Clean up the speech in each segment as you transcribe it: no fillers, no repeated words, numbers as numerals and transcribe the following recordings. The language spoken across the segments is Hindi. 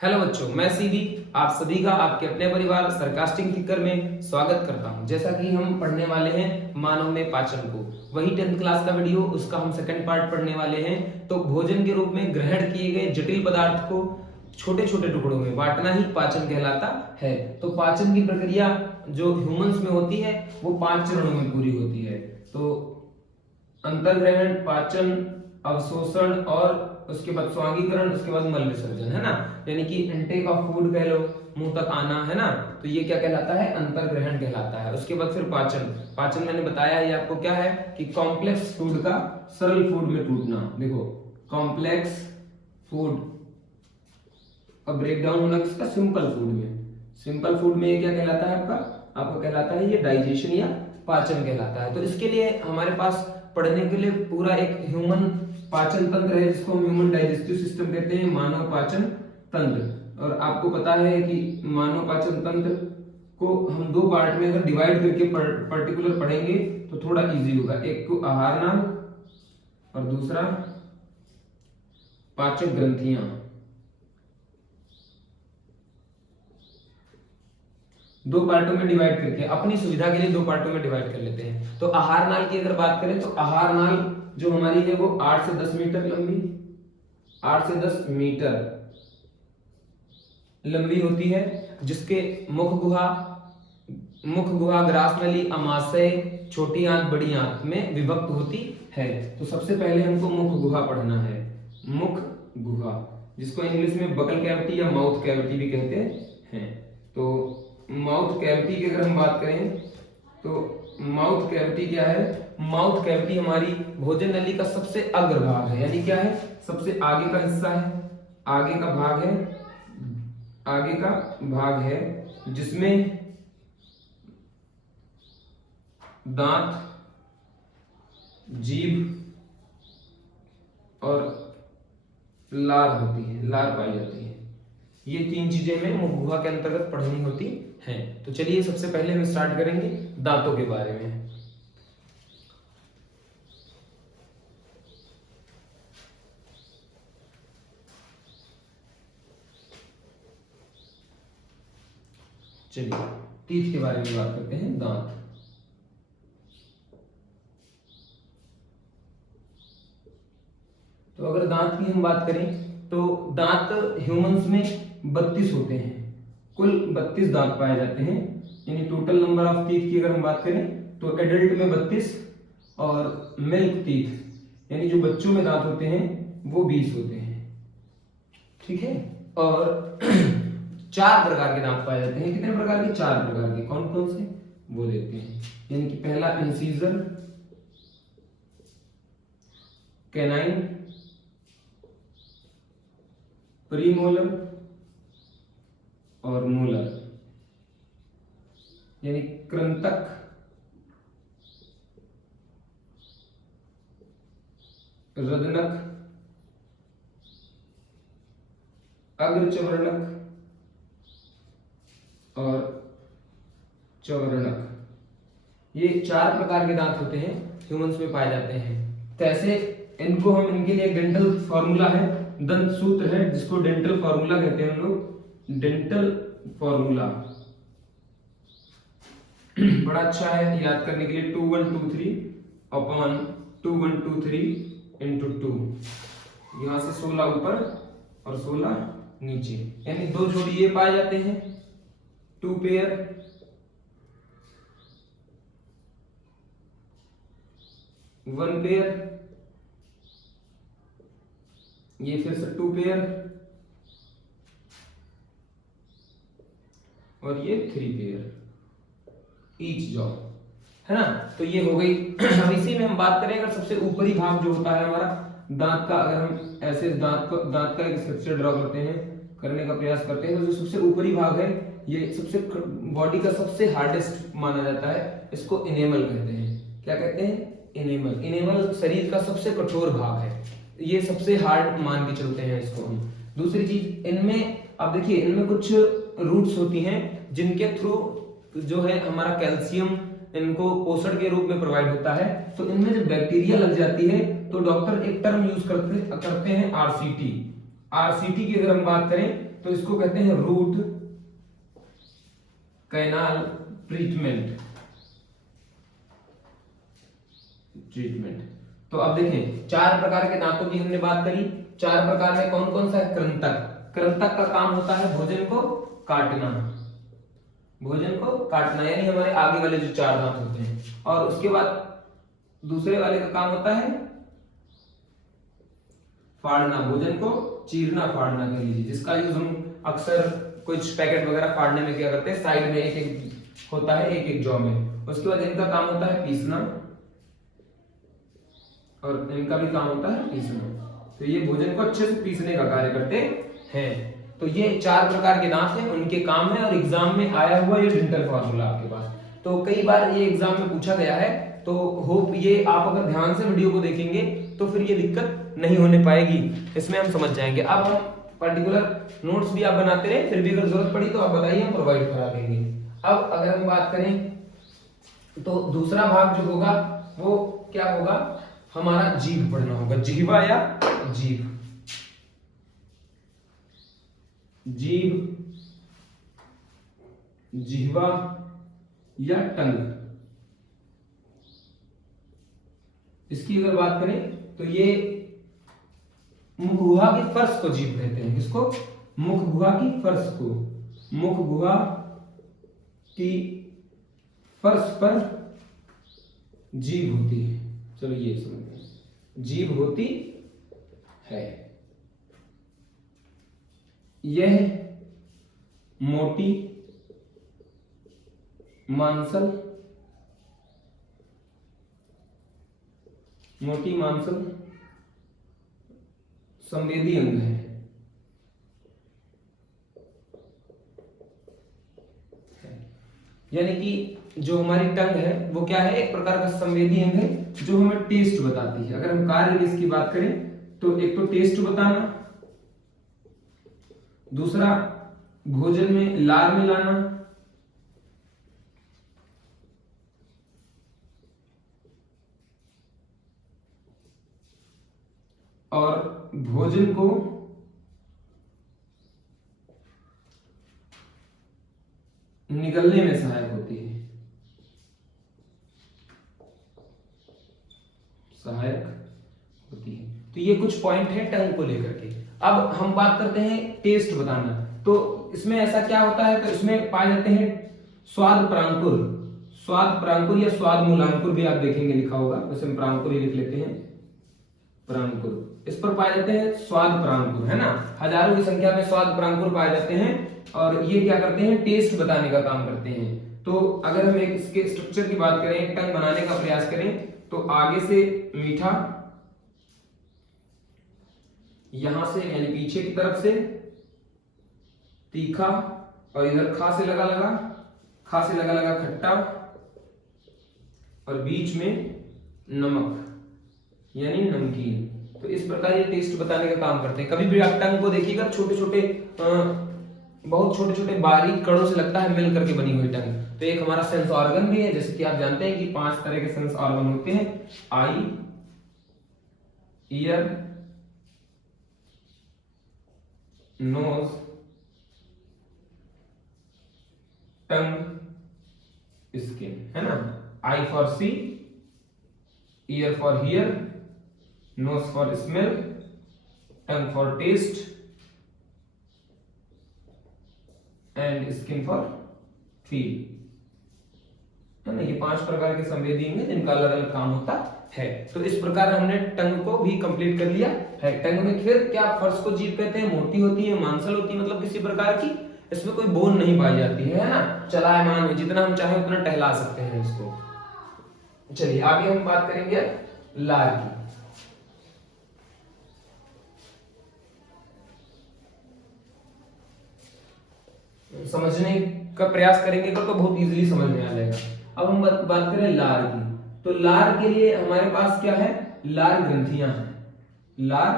हेलो बच्चों, मैं सीधी आप सभी का आपके अपने परिवार सरकास्टिंग थिंकर में स्वागत करता हूं। जैसा कि हम पढ़ने वाले हैं मानव में पाचन को, वही 10th क्लास का वीडियो, उसका हम सेकंड पार्ट पढ़ने वाले हैं। तो भोजन के रूप में ग्रहण किए गए जटिल पदार्थ को छोटे छोटे टुकड़ों में बांटना ही पाचन कहलाता है। तो पाचन की प्रक्रिया जो ह्यूमंस में होती है वो 5 चरणों में पूरी होती है। तो अंतर्ग्रहण, पाचन, अवशोषण और उसके बाद स्वांगीकरण, उसके बाद मल विसर्जन, है ना। यानी कि इनटेक ऑफ फूड कह लो, मुंह तक आना, है ना। तो ये क्या कहलाता है? अंतर्ग्रहण कहलाता है। उसके बाद फिर पाचन। पाचन मैंने बताया ये आपको क्या है कि कॉम्प्लेक्स फूड का सरल फूड में टूटना। देखो, कॉम्प्लेक्स फूड का ब्रेक डाउन होना किसका? सिंपल फूड में। सिंपल फूड में ये क्या कहलाता है आपका कहलाता है ये डाइजेशन या पाचन कहलाता है। तो इसके लिए हमारे पास पढ़ने के लिए पूरा एक ह्यूमन पाचन तंत्र है, जिसको हम ह्यूमन डाइजेस्टिव सिस्टम कहते हैं, मानव पाचन तंत्र। और आपको पता है कि मानव पाचन तंत्र को हम 2 पार्ट में अगर डिवाइड करके पर्टिकुलर पढ़ेंगे तो थोड़ा इजी होगा। एक को आहार नाल और दूसरा पाचक ग्रंथियां। दो पार्टों में डिवाइड करके अपनी सुविधा के लिए 2 पार्टों में डिवाइड कर लेते हैं। तो आहार नाल की अगर बात करें तो आहार नाल जो हमारी है वो 8 से 10 मीटर लंबी, 8 से 10 मीटर लंबी होती है, जिसके मुख गुहा ग्रास नली, अमाशय, छोटी आंत, बड़ी आंत में विभक्त होती है। तो सबसे पहले हमको मुख गुहा पढ़ना है। मुख गुहा, जिसको इंग्लिश में बकल कैविटी या माउथ कैविटी भी कहते हैं। तो माउथ कैविटी की अगर हम बात करें तो माउथ कैविटी क्या है? माउथ कैविटी हमारी भोजन नली का सबसे अग्रभाग है, यानी क्या है? सबसे आगे का हिस्सा है, आगे का भाग है, आगे का भाग है, जिसमें दांत, जीभ और लार होती है, लार पाई जाती है। ये 3 चीजें हमें मुख गुहा के अंतर्गत पढ़नी होती हैं। तो चलिए सबसे पहले हम स्टार्ट करेंगे दांतों के बारे में। चलिए टीथ के बारे में बात करते हैं। दांत, तो अगर दांत की हम बात करें तो दांत ह्यूमंस में 32 होते हैं। कुल 32 दांत पाए जाते हैं। यानी टोटल नंबर ऑफ टीथ की अगर हम बात करें तो एडल्ट में 32 और मिल्क टीथ यानी जो बच्चों में दांत होते हैं वो 20 होते हैं। ठीक है। और 4 प्रकार के दांत पाए जाते हैं। कितने प्रकार के? 4 प्रकार के। कौन कौन से वो देखते हैं। यानी कि पहला इंसीजर, कैनाइन, प्रीमोलर और मोलर। यानी कृंतक, रदनक, अग्रचवर्णक और चवर्णक। ये 4 प्रकार के दांत होते हैं, ह्यूमंस में पाए जाते हैं। तो ऐसे इनको हम, इनके लिए डेंटल फॉर्मूला है, दंत सूत्र है, जिसको डेंटल फॉर्मूला कहते हैं हम लोग। डेंटल फॉर्मूला बड़ा अच्छा है याद करने के लिए। 2123 अपॉन 2123 इंटू 2। यहां से 16 ऊपर और 16 नीचे, यानी 2 जोड़ी ये पाए जाते हैं, 2 पेयर। 1 पेयर, ये फिर से 2 पेयर और ये 3 पेयर ईच जॉ, है ना। तो ये हो गई। अब इसी में हम बात करें, अगर सबसे ऊपरी भाग जो होता है हमारा दांत का, अगर हम ऐसे दांत का एक स्ट्रक्चर ड्रॉ करते हैं, करने का प्रयास करते हैं, तो जो सबसे ऊपरी भाग है ये सबसे बॉडी का सबसे हार्डेस्ट माना जाता है। इसको इनेमल कहते हैं। क्या कहते हैं? इनेमल। इनेमल शरीर का सबसे कठोर भाग है, ये सबसे हार्ड मान के चलते हैं इसको हम। दूसरी चीज, इनमें अब देखिए, इनमें कुछ रूट्स होती हैं जिनके थ्रू जो है हमारा कैल्शियम इनको पोषण के रूप में प्रोवाइड होता है। तो इनमें जब बैक्टीरिया लग जाती है तो डॉक्टर एक टर्म यूज करते हैं, आरसीटी। आरसीटी की अगर हम बात करें तो इसको कहते हैं रूट कैनाल ट्रीटमेंट। तो अब देखें, 4 प्रकार के दांतों की हमने बात करी। 4 प्रकार में कौन कौन सा है? कृंतक। कृंतक का काम होता है भोजन को काटना, भोजन को काटना, यानी हमारे आगे वाले जो 4 दांत होते हैं। और उसके बाद दूसरे वाले का काम होता है फाड़ना, भोजन को चीरना फाड़ना कह लीजिए, जिसका यूज हम अक्सर कुछ पैकेट वगैरह फाड़ने में क्या करते हैं, साइड में एक एक होता है, एक एक जॉ में। उसके बाद इनका काम होता है पीसना, और इनका भी काम होता है पीसना। तो ये भोजन को अच्छे से पीसने का कार्य करते हैं। तो ये 4 प्रकार के दांत हैं, उनके काम है, और एग्जाम में आया हुआ ये डेंटल फार्मूला आपके पास। तो कई बार ये एग्जाम में पूछा गया है, तो होप ये आप अगर ध्यान से वीडियो को देखेंगे तो फिर ये दिक्कत नहीं होने पाएगी, इसमें हम समझ जाएंगे। अब हम पर्टिकुलर नोट्स भी आप बनाते रहे, फिर भी अगर जरूरत पड़ी तो आप बताइए, हम प्रोवाइड करा देंगे। अब अगर हम बात करें तो दूसरा भाग जो होगा वो क्या होगा, हमारा जीभ पढ़ना होगा, जिह्वा या जीभ, जीभ, जिह्वा या टंग। इसकी अगर बात करें तो ये मुख गुहा के फर्श को जीभ कहते हैं। किसको? मुख गुहा की फर्श को, मुख गुहा की फर्श पर जीभ होती है। चलो ये समझते हैं, जीभ होती है। यह मोटी मांसल, मोटी मांसल संवेदी अंग है। यानी कि जो हमारी टंग है वो क्या है, एक प्रकार का संवेदी अंग है जो हमें टेस्ट बताती है। अगर हम कार्य इसकी बात करें तो एक तो टेस्ट बताना, दूसरा भोजन में लार मिलाना, और भोजन को निगलने में सहायक होती है, सहायक होती है। तो ये कुछ पॉइंट है टंग को लेकर के। अब हम बात करते हैं टेस्ट बताना। तो इसमें ऐसा क्या होता है, तो इसमें पाए जाते हैं स्वाद प्रांकुर, स्वाद प्रांकुर या स्वाद मूलांकुर भी आप देखेंगे लिखा होगा, वैसे हम प्रांकुर ही लिख लेते हैं, प्रांकुर। इस पर पाए जाते हैं स्वाद प्रांकुर, है ना, हजारों की संख्या में स्वाद प्रांकुर पाए जाते हैं, और ये क्या करते हैं, टेस्ट बताने का काम करते हैं। तो अगर हम एक इसके स्ट्रक्चर की बात करें, एक टंग बनाने का प्रयास करें, तो आगे से मीठा, यहां से यानी पीछे की तरफ से तीखा, और इधर खा से लगा लगा, खा से लगा लगा खट्टा, और बीच में नमक यानी नमकीन। तो इस प्रकार ये टेस्ट बताने का काम करते हैं। कभी भी आप टंग को देखिएगा, छोटे छोटे बहुत छोटे छोटे बारीक कणों से लगता है मिल करके बनी हुई टंग। तो एक हमारा सेंस ऑर्गन भी है, जैसे कि आप जानते हैं कि 5 तरह के सेंस ऑर्गन होते हैं, eye, ear, nose, tongue, skin, है ना। Eye for see, ear for hear, nose for smell, tongue for taste, and skin for feel, है ना। ये 5 प्रकार के संवेदी हैं जिनका अलग अलग काम होता है। तो इस प्रकार हमने टंग को भी कंप्लीट कर लिया है। टंग में फिर क्या, फर्श को जीभ कहते हैं, मोटी होती है, मांसल होती है, मतलब किसी प्रकार की इसमें कोई बोन नहीं पाई जाती है ना, चलायमान है, जितना हम चाहे उतना टहला सकते हैं इसको। चलिए आगे हम बात करेंगे लार की। समझने का प्रयास करेंगे तो बहुत इजीली समझ में आ जाएगा। अब हम बात करें लार की, तो लार के लिए हमारे पास क्या है, लार ग्रंथियां हैं, लार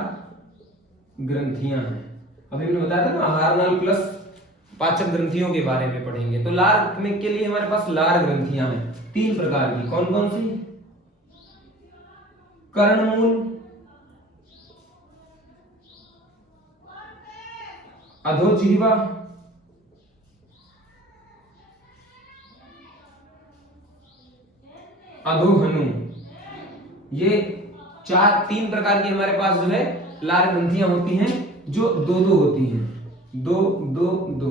ग्रंथियां हैं। अभी मैंने बताया था ना, आहार नाल प्लस पाचक ग्रंथियों के बारे में पढ़ेंगे। तो लार में के लिए हमारे पास लार ग्रंथियां हैं 3 प्रकार की। कौन कौन सी? कर्णमूल, अधोजिह्वा, अधोहनु। ये तीन प्रकार की हमारे पास जो है लार ग्रंथियां होती हैं, जो दो होती हैं, दो,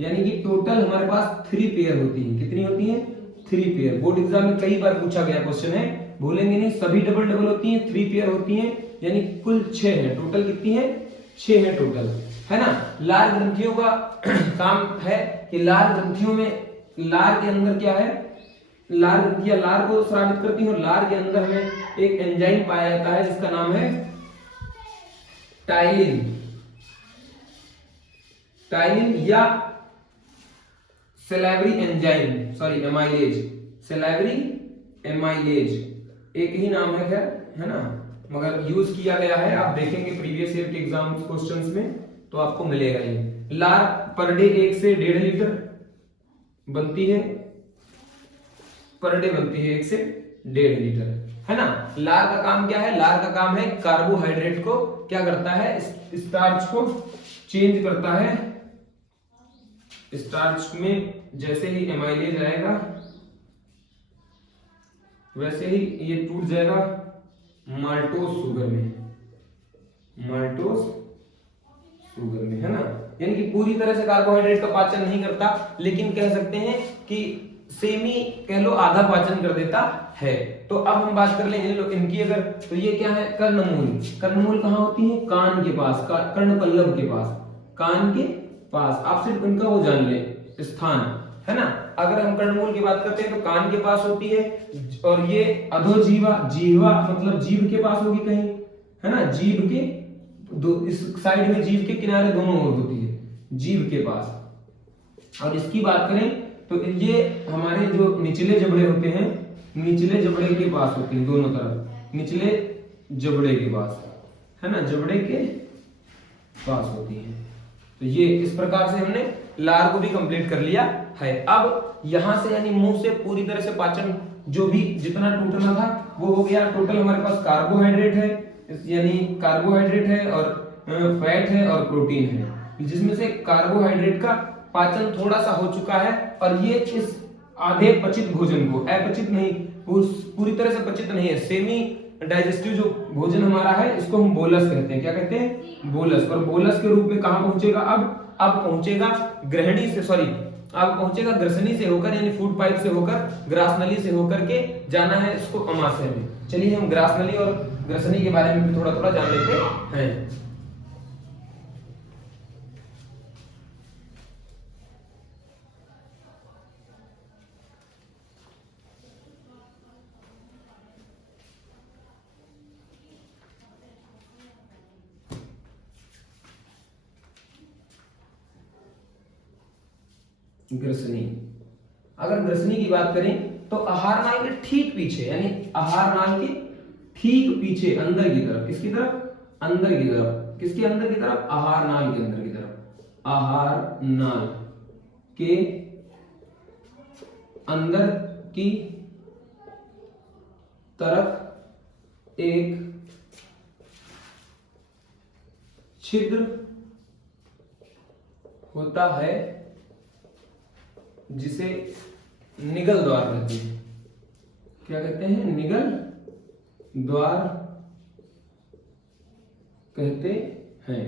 यानी कि टोटल हमारे पास 3 पेयर होती हैं। कितनी होती हैं? 3 पेयर। बोर्ड एग्जाम में कई बार पूछा गया क्वेश्चन है, भूलेंगे नहीं। सभी डबल होती हैं, 3 पेयर होती हैं, यानी कुल 6 है। टोटल कितनी है? 6 है टोटल, है ना। लार ग्रंथियों का काम है कि लार ग्रंथियों में, लार के अंदर क्या है, लार ग्रंथियां लार को स्रावित करती हैं, और लार के अंदर हमें एक एंजाइम पाया जाता है जिसका नाम है टाइलिन। टाइलिन या salivary enzyme, sorry amylase, salivary amylase, एक ही नाम है खैर, है ना, मगर यूज किया गया है। आप देखेंगे प्रीवियस ईयर के एग्जाम क्वेश्चंस में तो आपको मिलेगा ये। लार पर डे 1 से 1.5 लीटर बनती है, पर डे बनती है 1 से 1.5 लीटर, है ना। लार का काम क्या है? लार का काम है कार्बोहाइड्रेट को क्या करता है, स्टार्च को चेंज करता है। स्टार्च में जैसे ही एमाइलेज आएगा वैसे ही ये टूट जाएगा माल्टोस शुगर में, माल्टोस शुगर में, है ना। यानी कि पूरी तरह से कार्बोहाइड्रेट का पाचन नहीं करता, लेकिन कह सकते हैं कि सेमी कह लो आधा पाचन कर देता है। तो अब हम बात कर लें इनकी अगर, तो ये क्या है? कर्णमूल। कर्णमूल कहाँ होती है? कान के पास, कर्णपल्लव के पास, कान के पास। आप सिर्फ उनका वो जान ले स्थान, है ना। अगर हम कर्णमूल की बात करते हैं तो कान के पास होती है, और ये अधोजीवा, जीवा मतलब जीभ के पास होगी कहीं, है ना। जीभ के इस साइड में, जीभ के किनारे दोनों ओर होती है, जीभ के पास। और इसकी बात करें तो ये हमारे जो निचले जबड़े होते हैं, निचले जबड़े के पास होती है, दोनों तरफ निचले जबड़े के पास, है ना, जबड़े के पास होती है। तो ये इस प्रकार से हमने लार को भी कंप्लीट कर लिया है। अब यहां से यानी मुंह से पूरी तरह से पाचन जो भी जितना टूटना था वो हो गया। टोटल हमारे पास कार्बोहाइड्रेट है, यानी कार्बोहाइड्रेट है और फैट है और प्रोटीन है, जिसमें से कार्बोहाइड्रेट का पाचन थोड़ा सा हो चुका है, और ये इस आधे पचित भोजन को, अपचित नहीं, पूरी तरह से पचित नहीं है, सेमी डाइजेस्टिव जो भोजन हमारा है, इसको हम बोलस कहते हैं। क्या कहते हैं? बोलस। और बोलस के रूप में कहां पहुंचेगा? अब पहुंचेगा ग्रहणी से, सॉरी, अब पहुंचेगा ग्रसनी से होकर, यानी फूड पाइप से होकर, ग्रासनली से होकर के जाना है इसको अमाशय में। चलिए हम ग्रासनली और ग्रसनी के बारे में भी थोड़ा थोड़ा जान लेते हैं। ग्रसनी, अगर ग्रसनी की बात करें तो आहार नाल के ठीक पीछे, यानी आहार नाल के ठीक पीछे अंदर की तरफ, किसकी तरफ? अंदर की तरफ। किसके अंदर की तरफ? आहार नाल के अंदर की तरफ। आहार नाल के अंदर की तरफ एक छिद्र होता है जिसे निगल द्वार कहते हैं। क्या कहते हैं? निगल द्वार कहते हैं।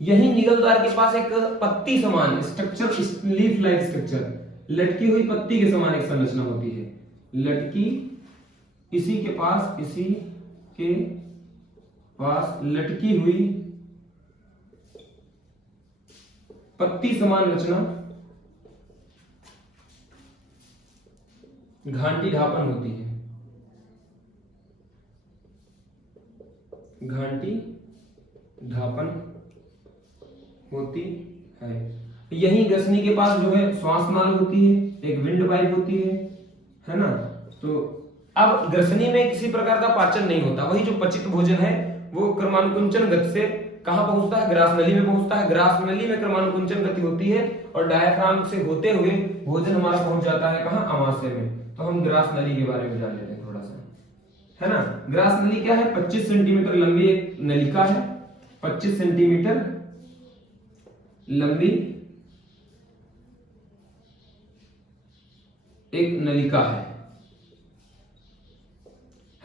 यही निगल द्वार के पास एक पत्ती समान स्ट्रक्चर, लीफ लाइक स्ट्रक्चर, लटकी हुई पत्ती के समान एक संरचना होती है। लटकी, इसी के पास लटकी हुई पत्ती समान रचना घाटी ढापन होती है। घाटी ढापन होती है। यही ग्रसनी के पास जो है श्वास नाल होती है, एक विंड पाइप होती है ना। तो अब ग्रसनी में किसी प्रकार का पाचन नहीं होता, वही जो पचित भोजन है वो क्रमानुकुंचन गति से कहां पहुंचता है? ग्रासनली में पहुंचता है। ग्रासनली में क्रमानुकुंचन गति होती है और डायफ्राम से होते हुए भोजन हमारा पहुंच जाता है कहां? आमाशय में। तो हम ग्रास नली के बारे में जान लेते हैं थोड़ा सा, है ना। ग्रास नली क्या है? 25 सेंटीमीटर लंबी एक नलिका है, 25 सेंटीमीटर लंबी एक नलिका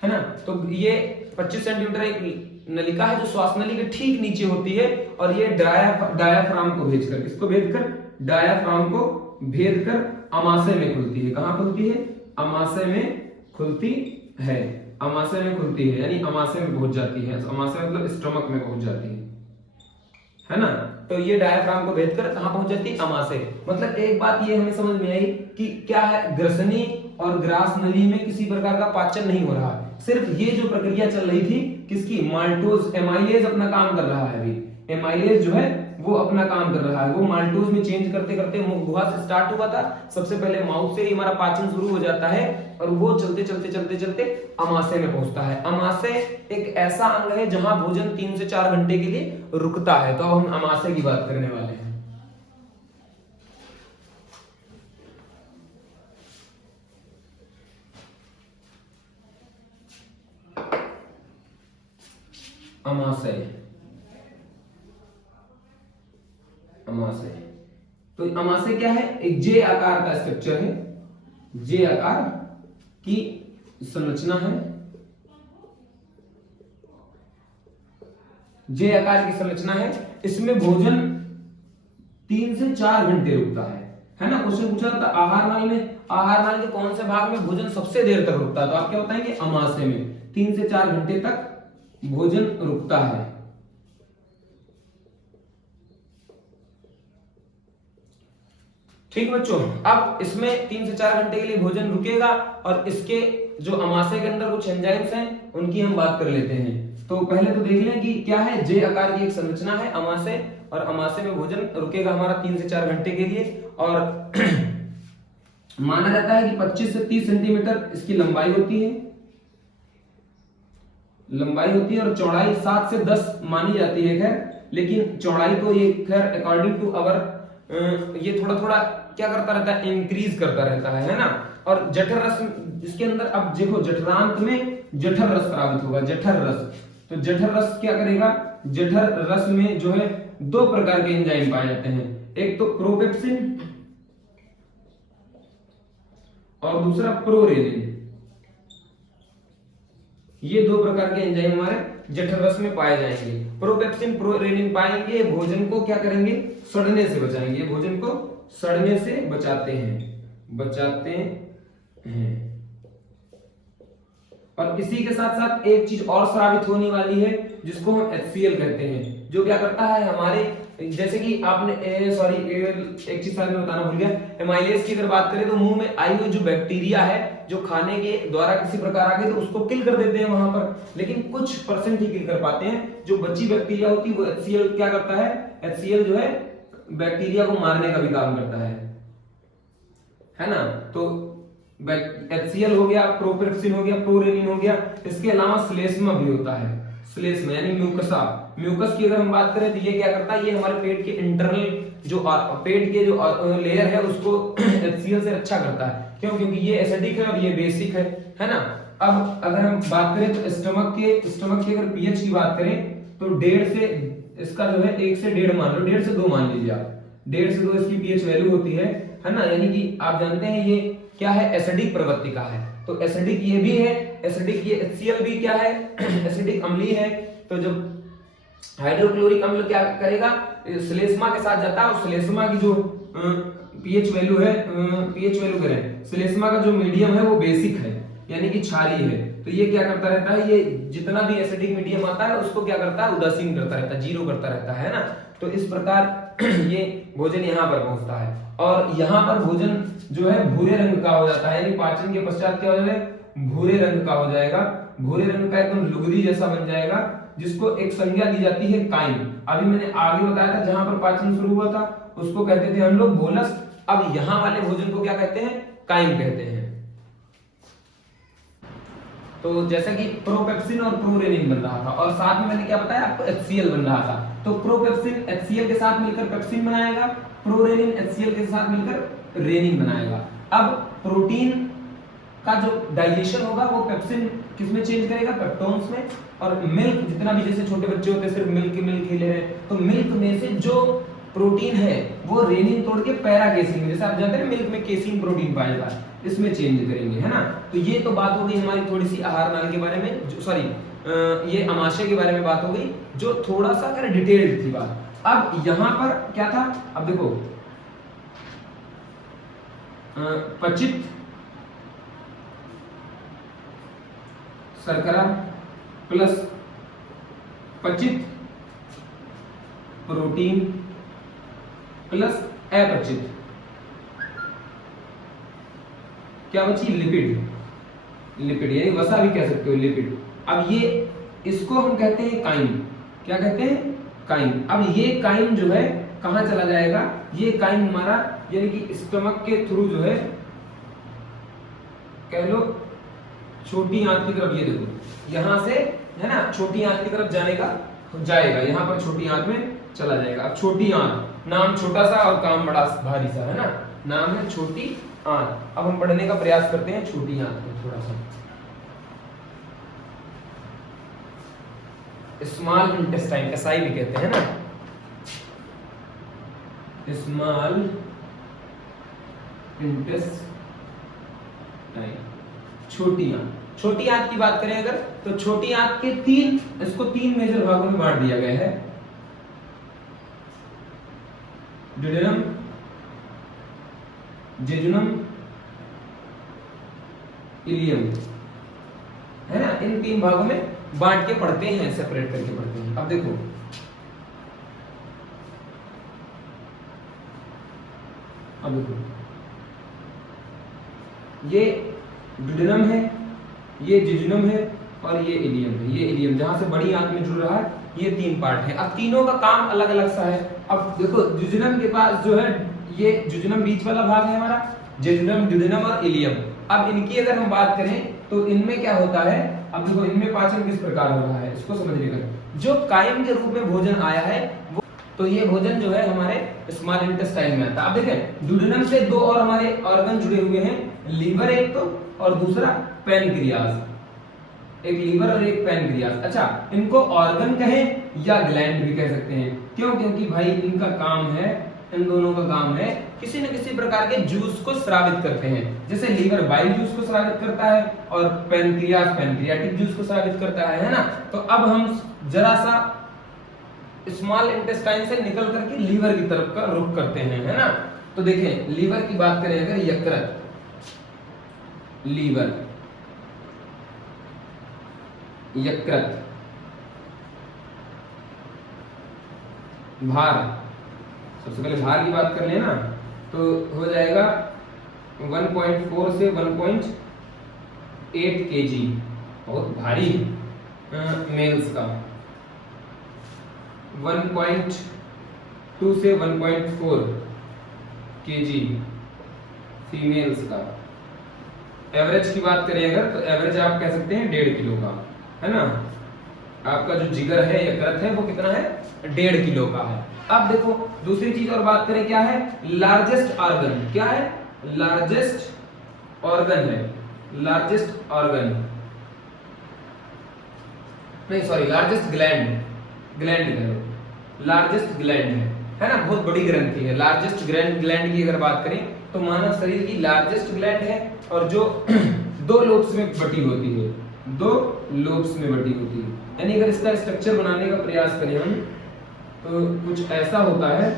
है ना। तो ये 25 सेंटीमीटर एक नलिका है जो श्वास नली के ठीक नीचे होती है, और ये डायाफ्राम को भेजकर, किसको भेजकर, डायाफ्राम को भेदकर अमाशय में खुलती है। कहां खुलती है, अमाशय में खुलती है, अमाशय में खुलती है, यानी अमाशय में पहुंच जाती है। अमाशय मतलब स्टमक में पहुंच जाती है ना। तो ये डायाफ्राम को भेदकर कहां पहुंच जाती है, अमाशय। मतलब एक बात ये हमें समझ में आई कि क्या है, ग्रसनी और ग्रास नली में किसी प्रकार का पाचन नहीं हो रहा है, सिर्फ ये जो प्रक्रिया चल रही थी किसकी, माल्टोज, एमाइलेज अपना काम कर रहा है। अभी एमाइलेज जो है वो अपना काम कर रहा है, वो माल्टोज में चेंज करते करते मुख गुहा से स्टार्ट हुआ था, सबसे पहले माउथ से ही हमारा पाचन शुरू हो जाता है, और वो चलते चलते चलते चलते अमाशय में पहुंचता है। अमाशय एक ऐसा अंग है जहां भोजन 3 से 4 घंटे के लिए रुकता है। तो अब हम अमाशय की बात करने वाले हैं। अमाशय, अमाशय, तो अमाशय क्या है, एक जे आकार का स्ट्रक्चर है, जे आकार की संरचना है, जे आकार की संरचना है। इसमें भोजन 3 से 4 घंटे रुकता है ना। क्वेश्चन पूछा था आहार नाल में, आहार नाल के कौन से भाग में भोजन सबसे देर तक रुकता है, तो आप क्या बताएंगे, अमाशय में 3 से 4 घंटे तक भोजन रुकता है। ठीक बच्चों, अब इसमें 3 से 4 घंटे के लिए भोजन रुकेगा, और इसके जो अमाशय के अंदर कुछ एंजाइम्स हैं उनकी हम बात कर लेते हैं। तो पहले तो देख लें कि क्या है, जे आकार की एक संरचना है अमाशय, और अमाशय में भोजन रुकेगा हमारा 3 से 4 घंटे के लिए, और माना जाता है कि 25 से 30 सेंटीमीटर इसकी लंबाई होती है, लंबाई होती है, और चौड़ाई 7 से 10 मानी जाती है। खैर लेकिन चौड़ाई तो ये खैर अकॉर्डिंग टू अवर ये थोड़ा थोड़ा क्या करता रहता है, इंक्रीज करता रहता है ना। और जठर रस इसके अंदर, अब देखो जठरांत में जठर रस स्रावित होगा, जठर रस। तो जठर रस क्या करेगा, जठर रस में जो है 2 प्रकार के एंजाइम पाए जाते हैं, एक तो प्रोपेप्सिन और दूसरा प्रोरेनिन। ये 2 प्रकार के एंजाइम हमारे जठर रस में पाए जाएंगे। प्रोपेप्सिन, प्रोरेनिन पाएंगे, भोजन को क्या करेंगे, सड़ने से बचाएंगे, भोजन को सड़ने से बचाते हैं। और इसी के साथ साथ एक चीज और स्रावित होने वाली है जिसको हम HCl कहते हैं, जो क्या करता है हमारे, जैसे कि आपने एक चीज साथ में बताना भूल गया, एमाइलेज की अगर बात करें तो मुंह में आई हुई जो बैक्टीरिया है जो खाने के द्वारा किसी प्रकार आ गए तो उसको किल कर देते हैं वहां पर, लेकिन कुछ परसेंट ही किल कर पाते हैं। जो बची बैक्टीरिया होती है वो HCl क्या करता है, HCl जो है बैक्टीरिया को मारने का भी काम करता है ना। तो HCl हो गया, प्रोपेप्सिन हो गया, प्रोरेनिन हो गया, इसके अलावा श्लेष्मा भी होता है, श्लेष्मा यानी म्यूकसा। म्यूकस की अगर हम बात करें तो ये क्या करता है, ये हमारे पेट के इंटरनल जो पेट के जो लेयर है उसको HCl से रक्षा करता है। क्यों, क्योंकि ये एसिडिक है और ये बेसिक है ना। अब अगर हम बात करें तो स्टमक की अगर पीएच की बात करें तो 1.5 से इसका जो है 1 से 1.5 मान लो, 1.5 से 2 मान लीजिए आप, 1.5 से 2 इसकी पीएच वैल्यू होती है ना। यानी कि आप जानते हैं ये क्या है, एसिडिक प्रवृत्ति का है। तो एसिडिक ये भी है, एसिडिक ये HCl भी क्या है, एसिडिक अम्लीय है। तो जब हाइड्रोक्लोरिक अम्ल क्या करेगा, श्लेष्मा के साथ जाता है, और श्लेष्मा की जो पीएच वैल्यू है, पीएच वैल्यू करें, श्लेष्मा का जो मीडियम है वो बेसिक है यानी कि क्षारीय है। तो ये क्या करता रहता है, ये जितना भी एसिडिक मीडियम आता है उसको क्या करता है, उदासीन करता रहता है, जीरो करता रहता है ना। तो इस प्रकार ये भोजन यहाँ पर पहुंचता है, और यहाँ पर भोजन जो है भूरे रंग का हो जाता है, यानी पाचन के पश्चात क्या हो जाएगा, भूरे रंग का हो जाएगा, भूरे रंग का एकदम लुगदी जैसा बन जाएगा, जिसको एक संज्ञा दी जाती है काइम। अभी मैंने आगे बताया था जहां पर पाचन शुरू हुआ था उसको कहते थे हम लोग बोलस, अब यहाँ वाले भोजन को क्या कहते हैं, काइम कहते हैं। तो जैसा कि प्रोपेप्सिन और प्रोरेनिन बन रहा था, और साथ में मैंने क्या बताया आपको, HCl बन रहा था। तो प्रोपेप्सिन HCl के साथ मिलकर पेप्सिन बनाएगा, प्रोरेनिन HCl के साथ मिलकर रेनिन बनाएगा। अब प्रोटीन का जो डाइजेशन होगा वो पेप्सिन किसमें चेंज करेगा, पेप्टोन्स में, और मिल्क जितना भी, जैसे छोटे बच्चे होते हैं सिर्फ मिल्क ही ले रहे हैं, तो मिल्क में से जो प्रोटीन है वो रेनिन तोड़ के पैरा केसिन, जैसे आप जानते हैं मिल्क में केसिन प्रोटीन पाया जाता है, इसमें चेंज करेंगे, है ना। तो ये तो बात हो गई हमारी थोड़ी सी आहार नाली के बारे में, सॉरी ये अमाशय के बारे में बात हो गई, जो थोड़ा सा अगर डिटेल्ड थी बात। अब यहाँ पर क्या था, अब देखो पचित शर्करा प्लस पचित प्रोटीन प्लस अपचित, क्या बची, लिपिड, लिपिड यानी वसा भी कह सकते हो, लिपिड। अब ये इसको हम कहते हैं काइम, क्या कहते हैं, काइम। अब ये काइम जो है कहां चला जाएगा, ये काइम हमारा यानी कि स्टमक के थ्रू जो है कह लो छोटी आंत की तरफ, ये देखो यहां से है ना छोटी आंत की तरफ जाने का जाएगा, यहां पर छोटी आंत में चला जाएगा। अब छोटी आंत, नाम छोटा सा और काम बड़ा भारी सा, है ना, नाम है छोटी आंत। अब हम पढ़ने का प्रयास करते हैं छोटी आंत को थोड़ा सा। स्मॉल इंटेस्टाइन, एसआई भी कहते हैं ना, स्मॉल इंटेस्टाइन, छोटी आंत। छोटी आंत की बात करें अगर, तो छोटी आंत के इसको तीन मेजर भागों में बांट दिया गया है, ड्यूडेनम, जेजुनम, इलियम, है ना। इन तीन भागों में बांट के पढ़ते हैं, सेपरेट करके पढ़ते हैं। अब देखो ये ड्यूडेनम है, ये जेजुनम है और ये इलियम है। ये इलियम जहां से बड़ी आंत में जुड़ रहा है, ये तीन पार्ट है। अब तीनों का काम अलग अलग सा है। अब देखो जेजुनम के पास जो है, ये जेजुनम बीच वाला भाग है हमारा, जेजुनम, ड्यूडेनम और इलियम। अब इनकी अगर हम बात करें तो इनमें क्या होता है, अब देखो इनमें पाचन किस प्रकार हो रहा है, इसको समझिएगा। जो कायम के रूप में भोजन आया है वो, तो ये भोजन जो है हमारे स्मॉल इंटेस्टाइन में आता है। अब देखें ड्यूडेनम से दो और हमारे ऑर्गन जुड़े हुए हैं, लीवर एक तो, और दूसरा पैनक्रियाज, एक लीवर और एक पैनक्रियाज। अच्छा, इनको ऑर्गन कहें या ग्लैंड भी कह सकते हैं, क्यों, क्योंकि भाई इनका काम है, इन दोनों का काम है किसी न किसी प्रकार के जूस को स्रावित करते हैं। जैसे लीवर बाइल जूस को स्रावित करता है और पैनक्रियाज पैनक्रियाटिक जूस को स्रावित करता है ना। तो अब हम जरा सा स्मॉल इंटेस्टाइन से निकल करके लीवर की तरफ का रुख करते हैं, है ना। तो देखें लीवर की बात करें अगर, यकृत, लीवर, यकृत, भार, सबसे पहले भार की बात कर लेना तो हो जाएगा 1.4 से 1.8 kg, बहुत भारी मेल्स का, 1.2 से 1.4 kg फीमेल्स का। एवरेज की बात करें अगर, तो एवरेज आप कह सकते हैं 1.5 किलो का, है ना। आपका जो जिगर है, यकृत है, वो कितना है, 1.5 किलो का है। अब देखो दूसरी चीज और बात करें, क्या है, लार्जेस्ट ऑर्गन, क्या है, लार्जेस्ट ऑर्गन है, लार्जेस्ट ऑर्गन नहीं, सॉरी, लार्जेस्ट ग्लैंड, ग्लैंड करो, लार्जेस्ट ग्लैंड है ना, बहुत बड़ी ग्रंथि है। लार्जेस्ट ग्लैंड की अगर बात करें तो मानव शरीर की लार्जेस्ट ग्लैंड है, और जो दो लोब्स में बटी होती है, दो लोब्स में बटी होती है। यानी अगर इसका स्ट्रक्चर बनाने का प्रयास करें हम, तो कुछ ऐसा होता है।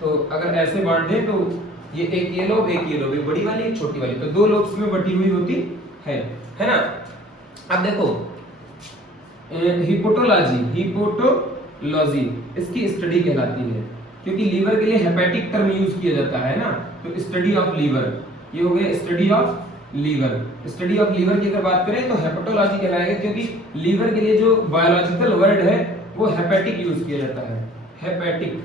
तो अगर ऐसे बांट दें तो ये एक ये लोब, एक ये लोब, एक बड़ी वाली, एक छोटी वाली, तो दो लोब्स में बटी हुई होती है ना। अब देखो हिपोटोलॉजी, हिपोटोलॉजी इसकी स्टडी कहलाती है, क्योंकि लीवर के लिए हेपेटिक टर्म यूज किया जाता है ना। तो स्टडी ऑफ लीवर, ये हो गया study of liver. Study of liver की अगर बात करें तो हेपेटोलॉजी कहलाएगा, क्योंकि लीवर के लिए जो बायोलॉजिकल वर्ड है वो हेपेटिक यूज किया जाता है, हेपेटिक,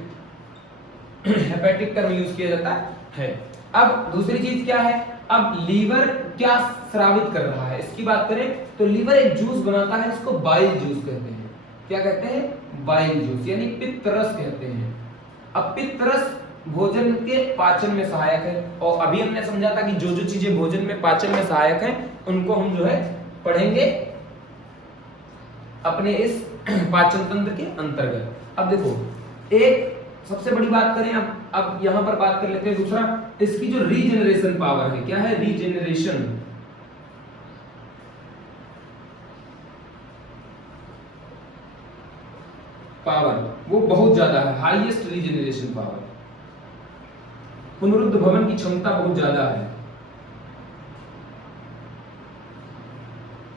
हेपेटिक टर्म यूज किया जाता है। अब दूसरी चीज क्या है, अब लीवर क्या स्रावित कर रहा है इसकी बात करें तो लीवर एक जूस बनाता है, इसको बाइल जूस कहते हैं। क्या कहते हैं, बाइल जूस, यानी पित्त रस कहते हैं। अब पित्त रस भोजन के पाचन में सहायक है, और अभी हमने समझा था कि जो जो चीजें भोजन में पाचन में सहायक हैं उनको हम जो है पढ़ेंगे अपने इस पाचन तंत्र के अंतर्गत। अब देखो एक सबसे बड़ी बात करें अब यहां पर बात कर लेते हैं दूसरा, इसकी जो रीजेनरेशन पावर है, क्या है, रीजेनरेशन पावर, वो बहुत ज्यादा है, हाईएस्ट रीजेनरेशन पावर, पुनरुद्ध भवन की क्षमता बहुत ज्यादा है,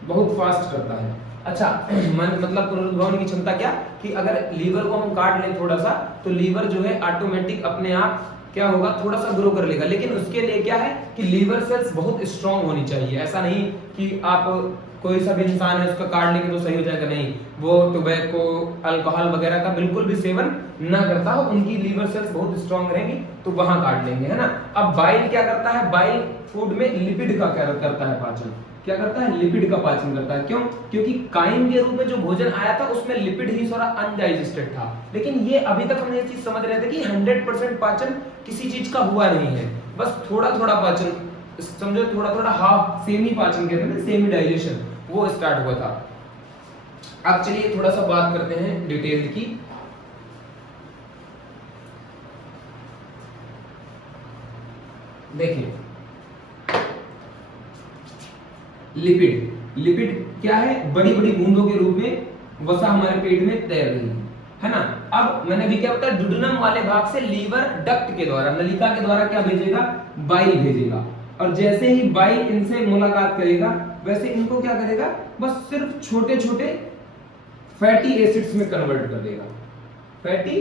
बहुत फास्ट करता है। अच्छा मतलब पुनरुद्ध भवन की क्षमता क्या, कि अगर लीवर को हम काट लें थोड़ा सा, तो लीवर जो है ऑटोमेटिक अपने आप क्या होगा, थोड़ा सा ग्रो कर लेगा, लेकिन उसके लिए क्या है कि लीवर सेल्स बहुत स्ट्रांग होनी चाहिए। ऐसा नहीं कि आप कोई सा भी इंसान है उसका काट लेंगे तो सही हो जाएगा, नहीं, वो टोबैको, अल्कोहल वगैरह का बिल्कुल भी सेवन ना करता हो, उनकी लीवर सेल्स बहुत स्ट्रांग रहेंगी तो वहां काट लेंगे, है ना। अब बाइल क्या करता है, बाइल फूड में लिपिड का क्या करता है, पाचन, क्या करता है, लिपिड का पाचन करता है। क्यों, क्योंकि काइम के रूप में जो भोजन आया था उसमें लिपिड ही थोड़ा अनडाइजेस्टेड था, लेकिन ये अभी तक हम ये चीज समझ रहे थे कि 100% पाचन किसी चीज का हुआ नहीं है, बस थोड़ा थोड़ा पाचन, समझो थोड़ा थोड़ा, हाफ सेमी पाचन कहते हैं, सेमी डाइजेशन, वो स्टार्ट हुआ था। अब चलिए थोड़ा सा बात करते हैं डिटेल की। देखिए लिपिड, लिपिड क्या है, बड़ी बड़ी बूंदों के रूप में वसा हमारे पेट में तैर रही है ना। अब मैंने भी क्या बताया, डुडेनम वाले भाग से लीवर डक्ट के द्वारा, नलिका के द्वारा क्या भेजेगा, बाइल भेजेगा, और जैसे ही बाइल इनसे मुलाकात करेगा वैसे इनको क्या करेगा, बस सिर्फ छोटे छोटे फैटी एसिड्स में कन्वर्ट कर देगा, फैटी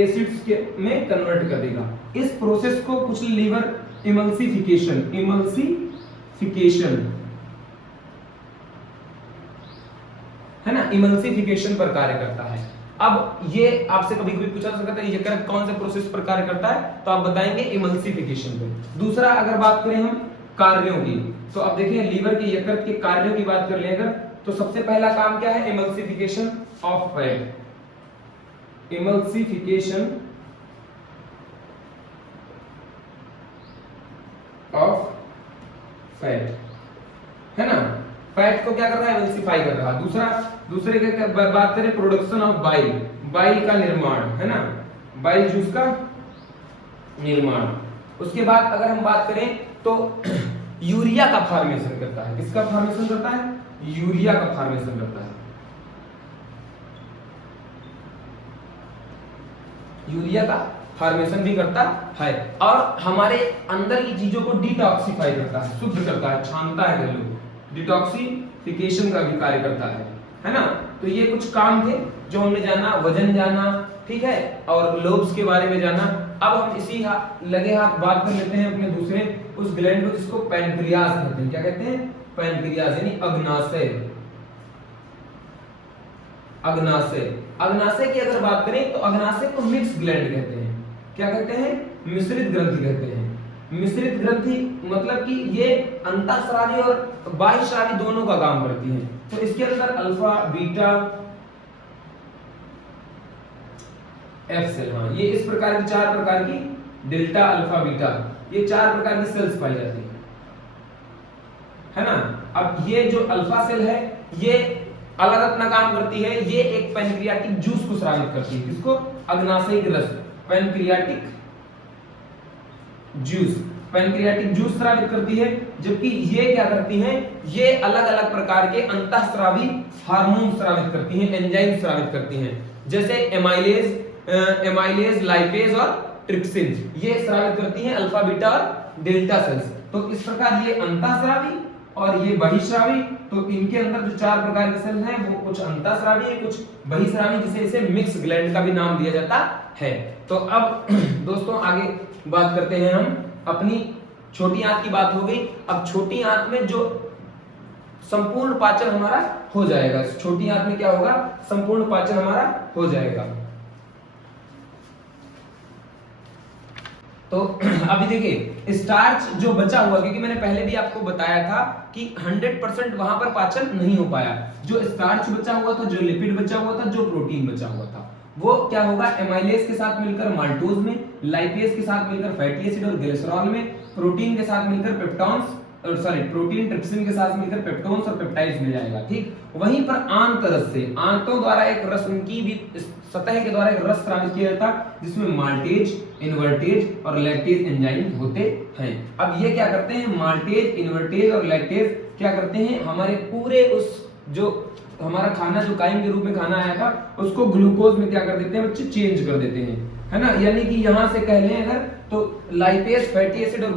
एसिड्स के में कन्वर्ट कर देगा। इस प्रोसेस को कुछ लीवर इमल्सिफिकेशन, इमल्सिफिकेशन है ना, इमल्सिफिकेशन पर कार्य करता है। अब ये आपसे कभी कभी पूछा जा सकता है यकृत कौन से प्रोसेस पर कार्य करता है, तो आप बताएंगे इमल्सिफिकेशन पे। दूसरा अगर बात करें हम कार्यों की, तो अब देखिए लीवर के यकृत के कार्यों की बात कर लें अगर, तो सबसे पहला काम क्या है, emulsification of fat, emulsification of fat, है ना, फैट को क्या कर रहा है, एमल्सिफाई कर रहा है। दूसरे के बात करें, प्रोडक्शन ऑफ बाइल, बाइल का निर्माण, है ना, बाइल जूस का निर्माण। उसके बाद अगर हम बात करें तो यूरिया का फॉर्मेशन करता है, किसका फॉर्मेशन करता है, यूरिया का फॉर्मेशन करता है, यूरिया का फॉर्मेशन भी करता है, और हमारे अंदर की चीजों को डिटॉक्सिफाई करता है, शुद्ध करता है, छानता है, कह लो डिटॉक्सिफिकेशन का भी कार्य करता है ना। तो ये कुछ काम थे जो हमने जाना, वजन जाना, ठीक है, और लोब्स के बारे में जाना। अब हम इसी लगे हाथ बात कर लेते हैं अपने दूसरे उस ग्लैंड को जिसको पैनक्रियाज कहते हैं। क्या कहते हैं, पैनक्रियाज, यानी अग्नाशय, अग्नाशय। अग्नाशय की अगर बात करें तो अग्नाशय को मिक्स ग्लैंड कहते हैं। क्या कहते हैं, मिश्रित ग्रंथि कहते हैं। मिश्रित ग्रंथि मतलब कि ये अंतःस्रावी और बाह्यस्रावी दोनों का काम करती है। तो इसके अंदर अल्फा, बीटा, एफ सेल, हाँ, ये इस प्रकार की 4 प्रकार की, डेल्टा, अल्फा, बीटा, ये 4 प्रकार की सेल्स पाई जाती है ना। अब ये जो अल्फा सेल है ये अलग अपना काम करती है, ये एक पैनक्रियाटिक जूस को स्रावित करती है। किसको, अग्नाशयिक रस, पैनक्रियाटिक जूस, पैनक्रियाटिक जूस स्रावित करती है। जबकि ये क्या करती हैं, ये अलग अलग प्रकार के अंतःस्रावी हार्मोन स्रावित करती हैं, एंजाइम स्रावित करती हैं, जैसे एमाइलेज, लाइपेज और ट्रिप्सिन, ये स्रावित करती हैं अल्फा, बीटा और डेल्टा सेल्स। तो इस प्रकार ये अंतःस्रावी और ये बहिस्रावी, तो इनके अंदर जो 4 प्रकार के सेल हैं वो कुछ अंतःस्रावी है, कुछ बहिस्रावी, जिसे इसे मिक्स ग्लैंड का भी नाम दिया जाता है। तो अब दोस्तों आगे बात करते हैं हम अपनी छोटी आंत की बात हो गई। अब छोटी आंत में जो संपूर्ण पाचन हमारा हो जाएगा, छोटी आंत में क्या होगा, संपूर्ण पाचन हमारा हो जाएगा। तो अभी देखिए स्टार्च जो बचा हुआ, क्योंकि मैंने पहले भी आपको बताया था कि 100% वहां पर पाचन नहीं हो पाया, जो स्टार्च बचा हुआ था, जो लिपिड बचा हुआ था, जो प्रोटीन बचा हुआ था, वो क्या होगा, एमाइलेज के साथ मिलकर माल्टोज में, लाइपेज के साथ मिलकर फैटी एसिड और ग्लिसरॉल में, प्रोटीन के साथ मिलकर पेप्टॉन्स प्रोटीन ट्रिप्सिन के साथ मिलकर पेप्टोन्स और पेप्टाइड्स मिल जाएगा। ठीक, वहीं पर आंतरस से, आंतों द्वारा एक रस, उनकी भी सतह के द्वारा एक रस स्रावित किया जाता है जिसमें माल्टेज, इन्वर्टेज और लैक्टेज एंजाइम होते हैं। अब ये क्या करते हैं, माल्टेज, इन्वर्टेज और लैक्टेज क्या करते हैं, हमारे पूरे उस जो हमारा खाना जो काइम के रूप में खाना आया था उसको ग्लूकोज में क्या कर देते हैं बच्चे, चेंज कर देते हैं, है ना। यानी कि यहां से कह लें अगर तो लाइपेज, फैटी एसिड और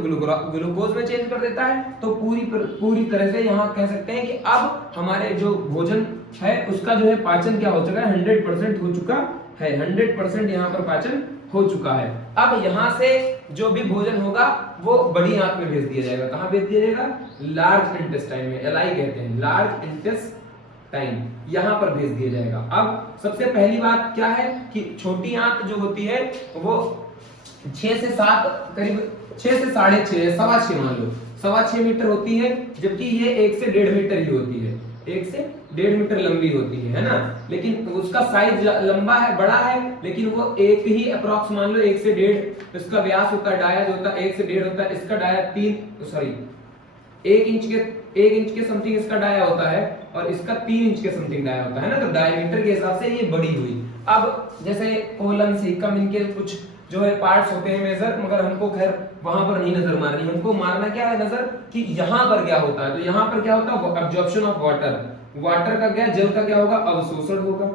ग्लूकोज में चेंज कर देता है, तो पूरी तरह से यहाँ कह सकते हैं कि अब हमारे जो भोजन है उसका जो है पाचन क्या हो चुका है, 100% हो चुका है, 100% यहाँ पर पाचन हो चुका है। अब यहाँ से जो भी भोजन होगा वो बड़ी आंत में भेज दिया जाएगा। कहाँ भेज दिया जाएगा, लार्ज इंटेस्टाइन में, एलआई कहते हैं, लार्ज इंटेस्टाइन, यहाँ पर भेज दिया जाएगा। अब सबसे पहली बात क्या है कि छोटी आंत जो होती है वो 6 से 7 करीब 6 से 6.5 सवा 6 मान लो, सवा 6 मीटर होती है, जबकि ये 1 से 1.5 मीटर ही होती है, 1 से 1.5 मीटर लंबी होती है ना। लेकिन उसका साइज लंबा है, बड़ा है, लेकिन वो एक ही अप्रॉक्स मान लो 1 से 1.5 इसका व्यास होता है, डाया जो होता है 1 से 1.5 होता है, इसका डाया 1 इंच के समथिंग इसका डाया होता है और इसका 3 इंच के समथिंग डाया होता है ना। तो डायमीटर के हिसाब से ये बड़ी हुई। अब जैसे कोलन, सीकम, इनके कुछ जो है पार्ट्स होते हैं मेजर, मगर हमको खैर वहां पर नहीं नजर मारनी, हमको मारना क्या है नजर कि यहाँ पर क्या होता है। तो यहाँ पर क्या होता है, एब्जॉर्प्शन ऑफ वाटर, वाटर का क्या, जल का क्या होगा, अवशोषण होगा,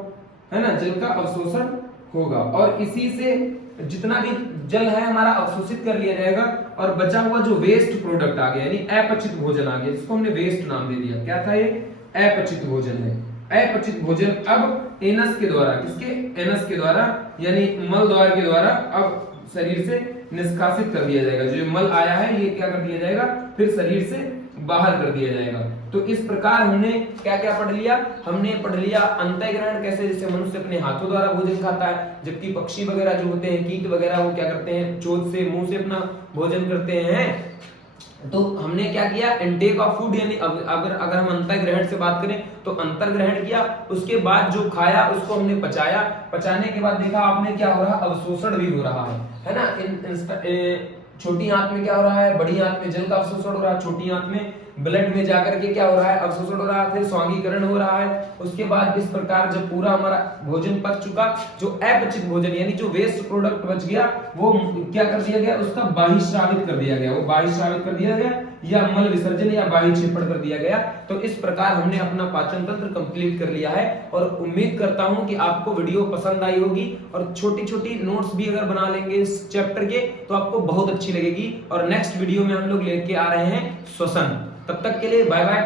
है ना, जल का अवशोषण होगा, और इसी से जितना भी जल है हमारा अवशोषित कर लिया जाएगा और बचा हुआ जो वेस्ट प्रोडक्ट आ गया, यानी अपचित भोजन आ गया, जिसको हमने वेस्ट नाम दे दिया। क्या था ये, अपचित भोजन है। अपचित भोजन अब एनस के द्वारा, किसके, एनस के द्वारा यानी मल द्वार के द्वारा अब शरीर से निष्कासित कर दिया जाएगा। जो मल आया है ये क्या कर दिया जाएगा, फिर शरीर से बाहर कर दिया जाएगा। तो इस प्रकार हमने क्या क्या पढ़ लिया, हमने पढ़ लिया अंतःग्रहण कैसे, जैसे मनुष्य अपने हाथों द्वारा भोजन खाता है, जबकि पक्षी वगैरह जो होते हैं, कीट वगैरह, वो क्या करते हैं, चोंच से, मुंह से अपना भोजन करते हैं। तो हमने क्या किया, इनटेक ऑफ फूड, यानी अगर हम अंतःग्रहण से बात करें तो अंतर्ग्रहण किया, उसके बाद जो खाया उसको हमने पचाया, पचाने के बाद देखा आपने क्या हो रहा, अवशोषण भी हो रहा है ना। छोटी आंत में क्या हो रहा है, बड़ी आंत में जल का अवशोषण हो रहा है, छोटी आंत में ब्लड में जाकर के क्या हो रहा है, अवशोषण हो रहा है, फिर स्वांगीकरण हो रहा है। उसके बाद इस प्रकार जब पूरा हमारा भोजन पच चुका, जो अपचित भोजन यानी जो वेस्ट प्रोडक्ट बच गया वो क्या कर दिया गया, उसका बाहिश्रावित कर दिया गया, वो बाहिश्रावित कर दिया गया या मल विसर्जन या बाह्यक्षेपण कर दिया गया। तो इस प्रकार हमने अपना पाचन तंत्र कंप्लीट कर लिया है और उम्मीद करता हूं कि आपको वीडियो पसंद आई होगी और छोटी छोटी नोट्स भी अगर बना लेंगे इस चैप्टर के तो आपको बहुत अच्छी लगेगी। और नेक्स्ट वीडियो में हम लोग लेके आ रहे हैं श्वसन। तब तक के लिए बाय बाय।